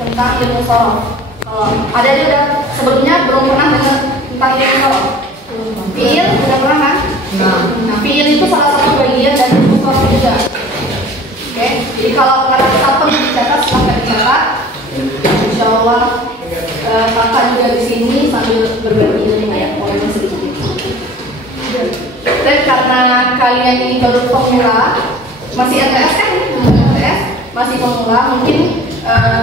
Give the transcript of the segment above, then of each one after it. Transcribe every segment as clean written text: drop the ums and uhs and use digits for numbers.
tentang ilmu sorof. Kalau ada udah sebelumnya belum pernah dengar tentang ilmu sorof. Fiil udah pernah kan? Nah, fiil itu salah satu bagian dari ilmu sorof juga. Oke, jadi kalau kata perlu dicatat, silahkan dicatat. Insya Allah kakak juga di sini sambil berbagi ilmu ya, poinnya sedikit. Dan karena kalian ini baru pemula, masih MTS kan? MTS masih pemula, mungkin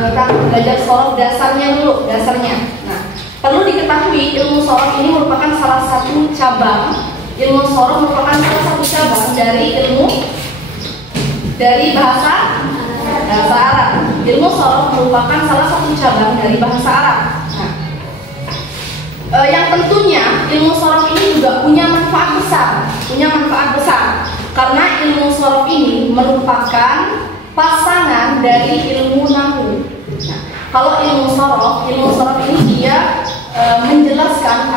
kita belajar sorof dasarnya dulu, dasarnya. Nah, perlu diketahui ilmu sorof ini merupakan salah satu cabang. Ilmu sorof merupakan salah satu cabang dari bahasa Arab. Ilmu sorof merupakan salah satu cabang dari bahasa Arab. Nah, yang tentunya ilmu sorof ini juga punya manfaat besar, karena ilmu sorof ini merupakan pasangan dari ilmu nahwu. Nah, kalau ilmu sorof ini dia menjelaskan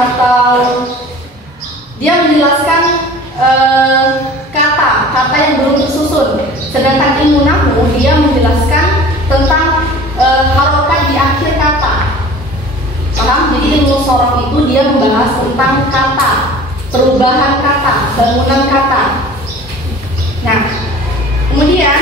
kata yang belum tersusun. Sedangkan ilmu nahwu dia menjelaskan tentang harokat di akhir kata. Paham? Jadi ilmu sorof itu dia membahas tentang kata, perubahan kata, bangunan kata. Nah, kemudian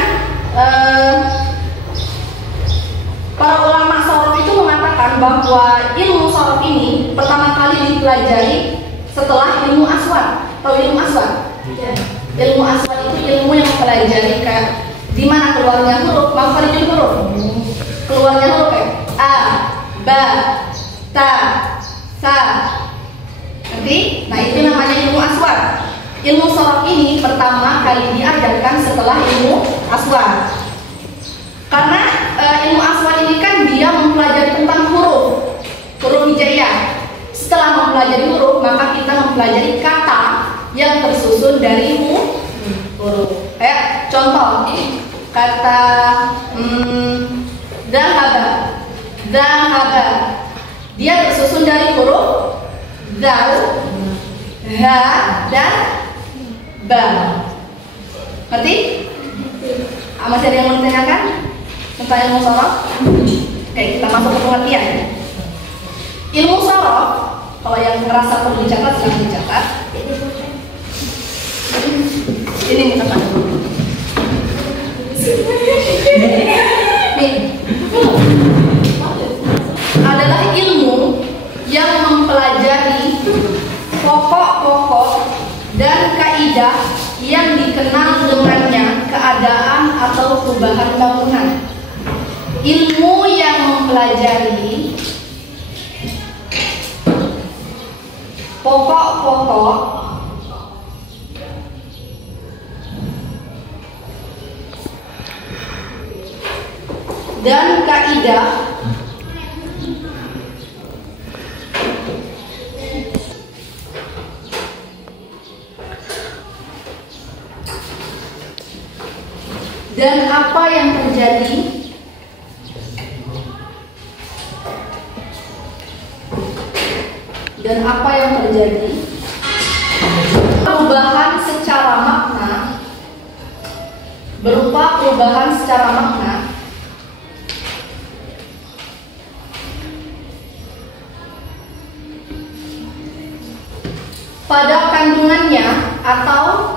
para ulama sorof itu mengatakan bahwa ilmu sorof ini pertama kali dipelajari setelah ilmu aswad. Tahu ilmu aswad? Ya. Ilmu aswad itu ilmu yang mempelajari di mana keluarnya huruf, makharijul huruf. Keluarnya huruf kayak a, ba, ta, sa. Nanti, nah itu namanya ilmu aswad. Ilmu sorof ini pertama kali diajarkan setelah ilmu aswad. Karena ilmu aswad ini kan dia mempelajari tentang huruf hijaiyah. Setelah mempelajari huruf, maka kita mempelajari kata yang tersusun dari huruf. Kayak contoh, kata dahaba. Dia tersusun dari huruf dal, ha, dan ba. Ngerti? Masih ada yang mau ditanyakan tentang ilmu sorof? Oke, kita masuk ke pengertian. Ilmu sorof, kalau yang merasa perlu dicatat, silahkan dicatat. Ini teman. Nih, adalah ilmu yang mempelajari pokok-pokok dan kaidah yang dikenal dengannya keadaan atau perubahan bangunan. Ilmu yang mempelajari pokok-pokok dan kaidah dan apa yang terjadi perubahan secara makna, berupa perubahan secara makna pada kandungannya atau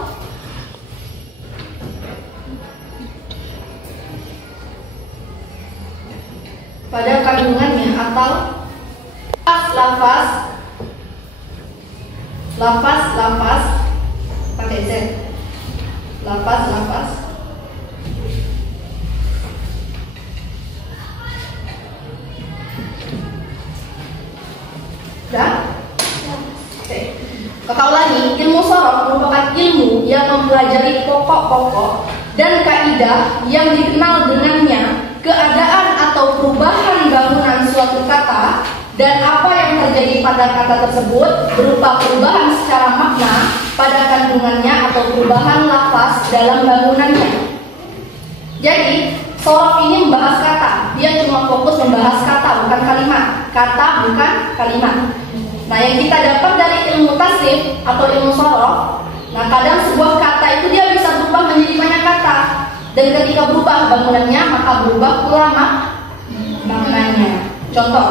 lafaz pakai Z, lafaz dan kakak ulangi, ilmu sorof merupakan ilmu yang mempelajari pokok-pokok dan kaidah yang dikenal dengannya keadaan atau perubahan bangunan suatu kata dan apa yang terjadi pada kata tersebut berupa perubahan secara makna pada kandungannya atau perubahan lafaz dalam bangunannya. Jadi, sorof ini membahas kata. Dia cuma fokus membahas kata, bukan kalimat. Kata bukan kalimat. Nah, yang kita dapat dari ilmu tasrif atau ilmu sorof, nah kadang sebuah kata itu dia bisa berubah menjadi banyak kata. Dan ketika berubah bangunannya, maka berubah pula maknanya. Contoh.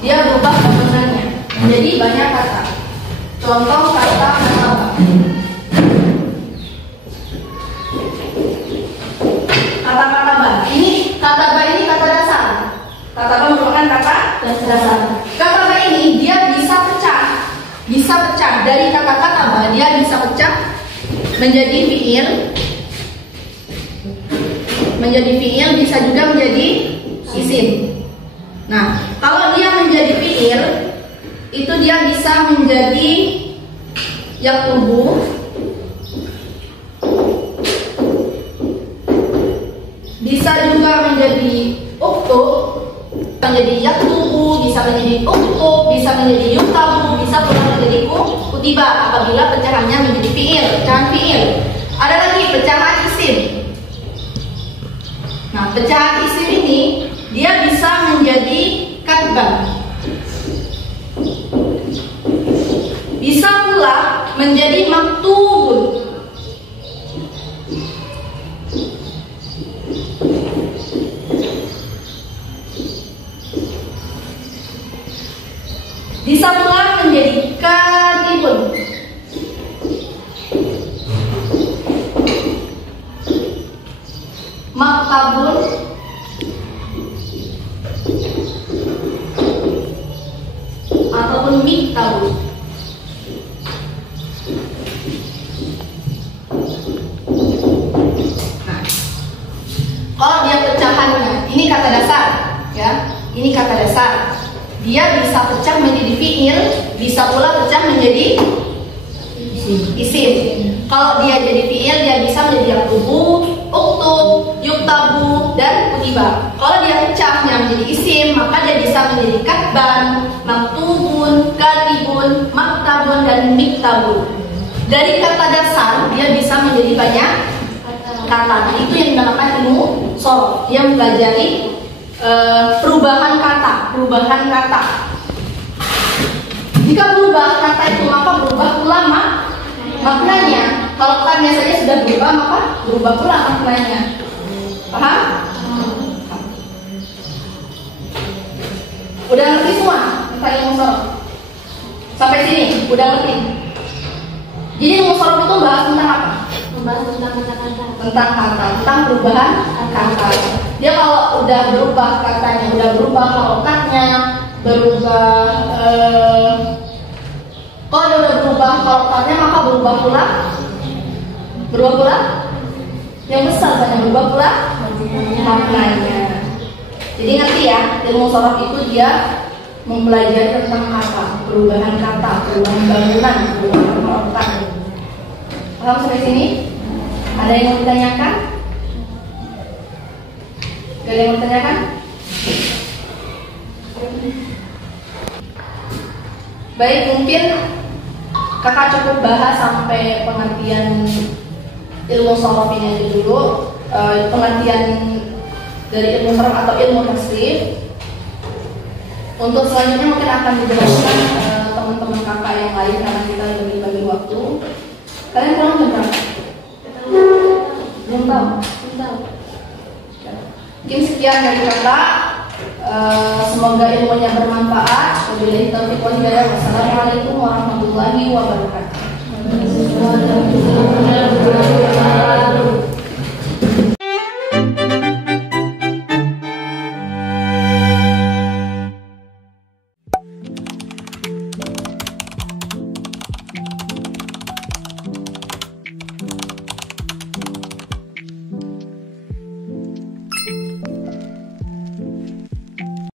Dia berubah bangunannya menjadi banyak kata. Contoh kata kataba. Kata kataba. Ini kataba ini kata dasar. Kataba merupakan kata dasar. Kataba ini dia bisa pecah. Bisa pecah dari kata kataba, dia bisa pecah menjadi fiil. Menjadi fiil, bisa juga menjadi isim. Nah, kalau dia menjadi fiil, itu dia bisa menjadi yaktubu, bisa juga menjadi uktub, menjadi yaktubu, bisa menjadi uktub, bisa menjadi yuktabu, bisa pula menjadi kutiba apabila pecahannya menjadi fiil, pecahan fiil. Ada lagi pecahan isim. Nah, pecahan isim ini dia bisa menjadi katban, bisa pula menjadi maktubun. Bisa pula menjadi katibun. Maktabun. Ataupun miktabun. Nah, kalau dia pecahannya, ini kata dasar, ya. Ini kata dasar. Dia bisa pecah menjadi fiil, bisa pula pecah menjadi isim. Kalau dia jadi fiil, dia bisa menjadi yaktubu, uktub, yuktabu, dan kutiba. Kalau dia pecahnya menjadi isim, maka dia bisa menjadi katban, maktubun, katibun, maktabun, dan miktabun. Dari kata dasar, dia bisa menjadi banyak kata. Itu yang dinamakan ilmu shorof. Dia mempelajari perubahan kata. Jika berubah kata itu, maka berubah pula maknanya. Kalau katanya saja sudah berubah, maka berubah pula maknanya. Paham? Udah ngerti semua tentang ilmu shorof? Sampai sini, udah ngerti? Jadi ilmu shorof itu bahas tentang apa? Membahas tentang kata-kata. Tentang kata, tentang perubahan kata. Dia kalau udah berubah katanya, udah berubah harokatnya, berubah kalau dia udah berubah harokatnya, maka berubah pula yang besar banyak, berubah pula maknanya. Jadi ngerti ya, ilmu shorof itu dia mempelajari tentang kata, perubahan kata, perubahan bangunan, perubahan harokat. Paham sampai sini? Ada yang mau ditanyakan? Gak ada yang mau ditanyakan? Baik, mungkin kakak cukup bahas sampai pengertian ilmu shorof ini aja dulu. Pengertian dari ilmu shorof atau ilmu tasrif. Untuk selanjutnya mungkin akan dijelaskan teman-teman kakak yang lain karena kita bagi waktu. Kalian pulang jam berapa? Belum tahu. Mungkin sekian dari kakak. Semoga ilmunya bermanfaat. Wabillahi taufiq wal hidayah. Wassalamualaikum warahmatullahi wabarakatuh.